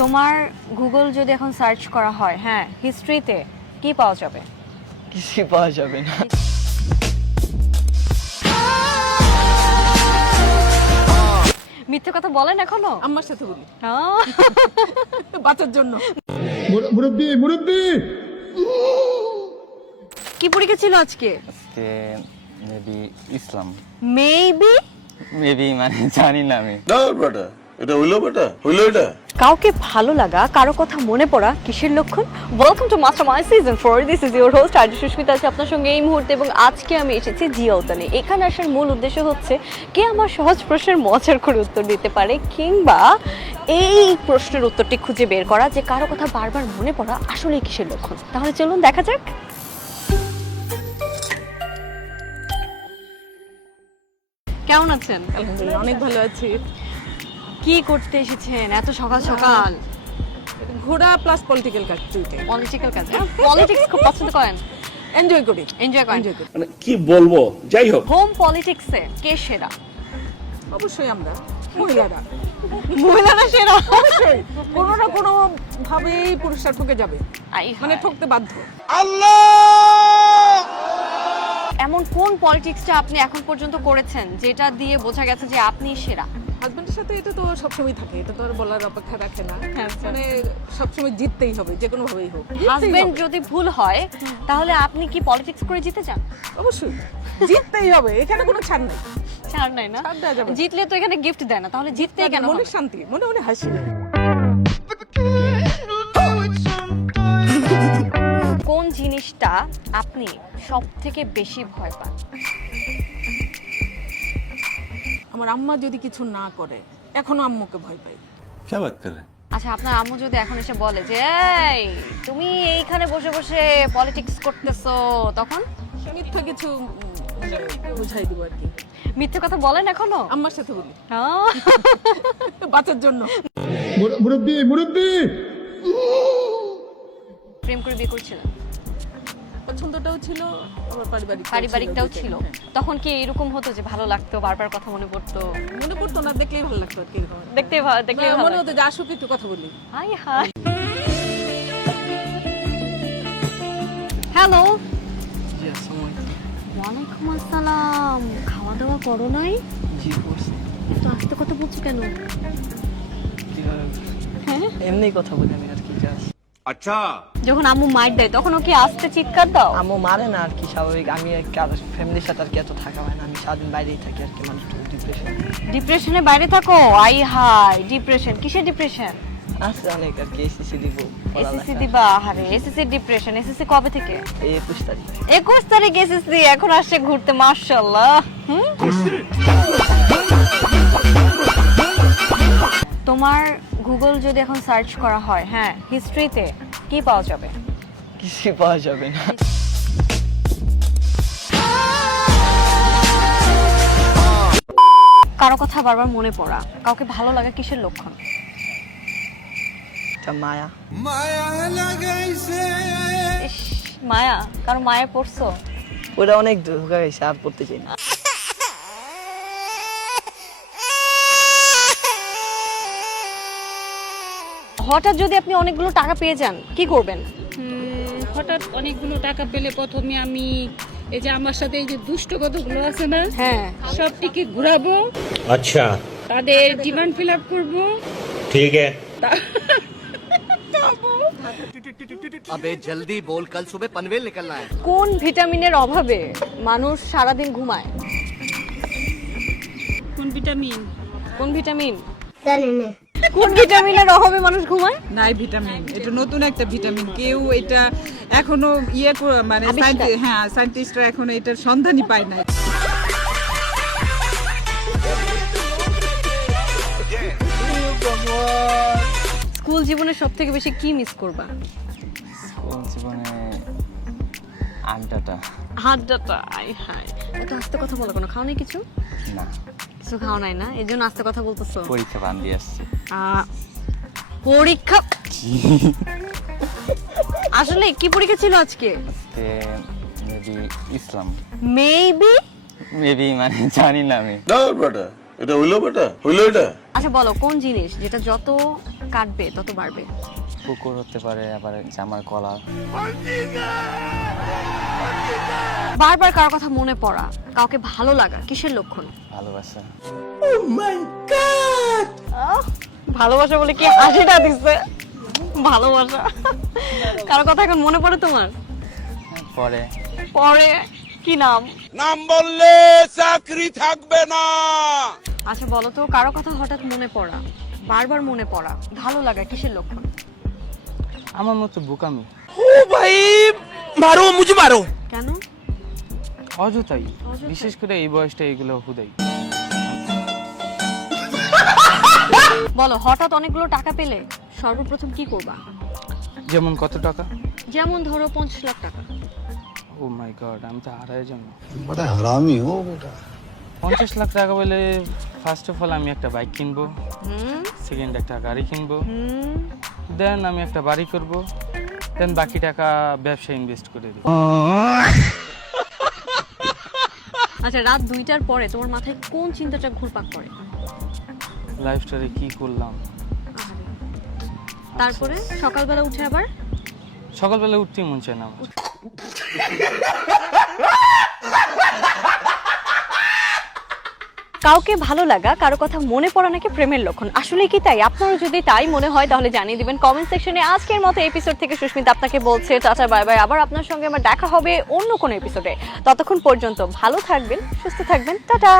তোমার গুগল যদি এখন সার্চ করা হয়, হ্যাঁ, হিস্ট্রিতে কি পাওয়া যাবে? কিছু পাওয়া যাবে না। মিথ্যে কথা বলেন এখনো? আমার সাথে বলি আহ, বাঁচার জন্য। মুরব্বি মুরব্বি কি পরীক্ষা ছিল আজকে? আজকে মেবি ইসলাম, মেবি মানে জানি না আমি। না বেটা, এটা হইলো এটা কাউকে ভালো লাগা, কারো কথা মনে পড়া কিসের লক্ষণ? Welcome to Mastermind season 4। This is your host Arju Susmita, আছে আপনার সঙ্গে এই মুহূর্তে, এবং আজকে আমি এসেছি জিওতানে। এখানে আসার মূল উদ্দেশ্য হচ্ছে কে আমার সহজ প্রশ্নের মজার করে উত্তর দিতে পারে, কিংবা এই প্রশ্নের উত্তরটি খুঁজে বের করা যে কারো কথা বারবার মনে পড়া আসলে কিসের লক্ষণ। তাহলে চলুন দেখা যাক। কেমন আছেন? আলহামদুলিল্লাহ অনেক ভালো আছি। কি করতে এসেছেন এত সকাল সকাল? ঘোরা প্লাস পলিটিক্যাল কাজ দুইটাই। পলিটিক্যাল কাজ? পলিটিক্স খুব পছন্দ করেন? এনজয় করি। এনজয় করেন? এনজয় করি। মানে কি বলবো, যাই হোক হোম পলিটিক্সে কে সেরা? অবশ্যই আমরা মহিলারা মহিলারা সেরা? অবশ্যই কোনো না কোনো ভাবেই পুরুষরা ঠকে যাবে, মানে ঠকতে বাধ্য। এমন কোন পলিটিক্সটা আপনি এখন পর্যন্ত করেছেন যেটা দিয়ে বোঝা গেছে যে আপনি সেরা? হাজবেন্ডের সাথে এটা তো সবসময় থাকে, এটা তো আর বলার অপেক্ষা রাখে না। আচ্ছা। মানে সবসময় জিততেই হবে, যে কোনো ভাবেই হোক। হাজবেন্ড যদি ভুল হয় তাহলে আপনি কি পলিটিক্স করে জিতে যান? অবশ্যই জিততেই হবে, এখানে কোনো ছাড় নেই। ছাড় নাই না? ছাড় দেওয়া যাবে না। জিতলে তো এখানে গিফট দেয় না, তাহলে জিততে কেন হবে? মনের শান্তি, মনে মনে হাসি। কোন জিনিসটা আপনি সব থেকে বেশি ভয় পান? আমার আম্মা যদি কিছু না করে, এখনো আম্মুকে ভয় পাই। क्या बात कर रहे हैं? আচ্ছা, আপনার আম্মু যদি এখন এসে বলে যে এই তুমি এইখানে বসে বসে পলিটিক্স করতেছো, তখন মিথ্যা কিছু বুঝাই দিব আর কি। মিথ্যে কথা বলেন এখনো? আম্মার সাথে বলি আহ, বাঁচার জন্য। মুরব্বি মুরব্বি প্রেম করে বিয়ে করছিলেন? পছন্দটাও ছিল, আবার পারিবারিকটাও ছিল। তখন কি এরকম হতো যে ভালো লাগতো, বারবার কথা মনে পড়তো? মনে পড়তো না, দেখলেই ভালো লাগতো আর কি। এরকম দেখলে ভালো মনে হতো যে আসুক একটু কথা বলি। High high. হ্যালো। ওয়ালাইকুম আসসালাম। খাওয়া দাওয়া করো নাই? জি করছি। এত আস্তে কথা বলছো কেন? হ্যাঁ, এমনি কথা বলি আমি আর কি, জাস্ট। अच्छा যখন আম্মু মাইর দেয় তখনও কি আস্তে চিৎকার দাও? আম্মু মারে না আর কি, স্বাভাবিক। আমি ফ্যামিলির সাথে আর কি এত থাকা হয় না, আমি সারাদিন বাইরেই থাকি আর কি, মানুষ ডিপ্রেশন ডিপ্রেশনে বাইরে থাকো? আই হাই, ডিপ্রেশন? কিসের ডিপ্রেশন? আছে অনেক আর কি। এসএসসি দিব, এসএসসি দিবা? আরে এসএসসি ডিপ্রেশন? এসএসসি কবে থেকে? এই 21 তারিখ। 21 তারিখ এসএসসি, এখন আসছে ঘুরতে, মাশাআল্লাহ। তোমার গুগল যদি এখন সার্চ করা হয়, হ্যাঁ, হিস্ট্রিতে কি পাওয়া যাবে? কিছু পাওয়া যাবে না। কারো কথা বারবার মনে পড়া, কাউকে ভালো লাগা কিসের লক্ষণ? এটা মায়া। ইস, মায়া? কারো মায়া পড়ছো? ওটা অনেক ধোকা গেছে, আর পড়তে চাই না। হঠাৎ যদি আপনি অনেকগুলো টাকা পেয়ে যান, কি করবেন? হঠাৎ অনেকগুলো টাকা পেলে প্রথমে আমি এই যে আমার সাথে এই যে দুষ্ট কতগুলো আছে না, হ্যাঁ, সবটিকে ঘুরাবো, अच्छा তাদের ডিমান্ড ফিল আপ করবো। ठीक है अबे जल्दी बोल, कल सुबह पनवेल निकलना है। কোন ভিটামিনের অভাবে মানুষ সারাদিন ঘুমায়? কোন ভিটামিন? কোন ভিটামিন? কোন ভিটামিনের অভাবে মানুষ ঘুমায়? নাই ভিটামিন, এটা নতুন একটা ভিটামিন। কেউ এটা এখনো মানে আবিষ্কার। সায়েন্টিস্টরা এখনো এটার সন্ধানই পায় না। স্কুল জীবনে সব থেকে বেশি কি মিস করবা? স্কুল জীবনে আড্ডাটা। হাড্ডাটা? আই হাই, এত আস্তে কথা বলো কেন? খাও নাই কিছু? না, কিছু খাও নাই না, এই জন্য আস্তে কথা বলতেছো? পরীক্ষা বান দিয়ে আসছি। পরীক্ষা? আসলে কি পরীক্ষা ছিল আজকে? আজকে মেবি ইসলাম, মেবি, মানে জানি না আমি। না বেটা, এটা হইলো এটা আচ্ছা বলো, কোন জিনিস যেটা যত কাটবে তত বাড়বে। কুকুর হতে পারে, আবার জামার কলা। বারবার কারো কথা মনে পড়া, কাউকে ভালো লাগা কিসের লক্ষণ? ভালোবাসা। ভালোবাসা বলে কি হাসিটা দিচ্ছে? ভালোবাসা। কারো কথা এখন মনে পড়ে তোমার? পরে পরে কি নাম? নাম বললে চাকরি থাকবে না। আচ্ছা বলো তো, কারো কথা হঠাৎ মনে পড়া, বারবার মনে পড়া, ভালো লাগা কিসের লক্ষণ? আমার মতো বোকামি। मारो मुझे मारो। কেন? অযথাই, বিশেষ করে এই বয়সটা এগুলো হুদাই। বলো, হঠাৎ অনেকগুলো টাকা পেলে সর্বপ্রথম কি করবা? যেমন কত টাকা? যেমন ধরো 50 লাখ টাকা। ও মাই গড, আমি তো হারাই যাব। बड़ा हरामी हो बेटा। 50 লাখ টাকা বলে ফার্স্ট অফ অল আমি একটা বাইক কিনবো, হুম সেকেন্ড একটা গাড়ি কিনবো, হুম। দেন আমি একটা বাড়ি করব, দেন বাকি টাকা ব্যবসায় ইনভেস্ট করে দেব। আচ্ছা, রাত 2টার পরে তোমার মাথায় কোন চিন্তাটা ঘুরপাক করে? লাইফটারে কি করলাম। তারপরে সকালবেলা উঠে আবার সকালবেলা উঠতেই মন চায় না আমার। কাউকে ভালো লাগা, কারো কথা মনে পড়া নাকি প্রেমের লক্ষণ। আসলে কি তাই? আপনারও যদি তাই মনে হয় তাহলে জানিয়ে দিবেন কমেন্ট সেকশনে। আজকের মতো এপিসোড থেকে সুস্মিতা আপনাকে বলছে টাটা বাই বাই। আবার আপনার সঙ্গে আমার দেখা হবে অন্য কোনো এপিসোডে। ততক্ষণ পর্যন্ত ভালো থাকবেন, সুস্থ থাকবেন। টাটা।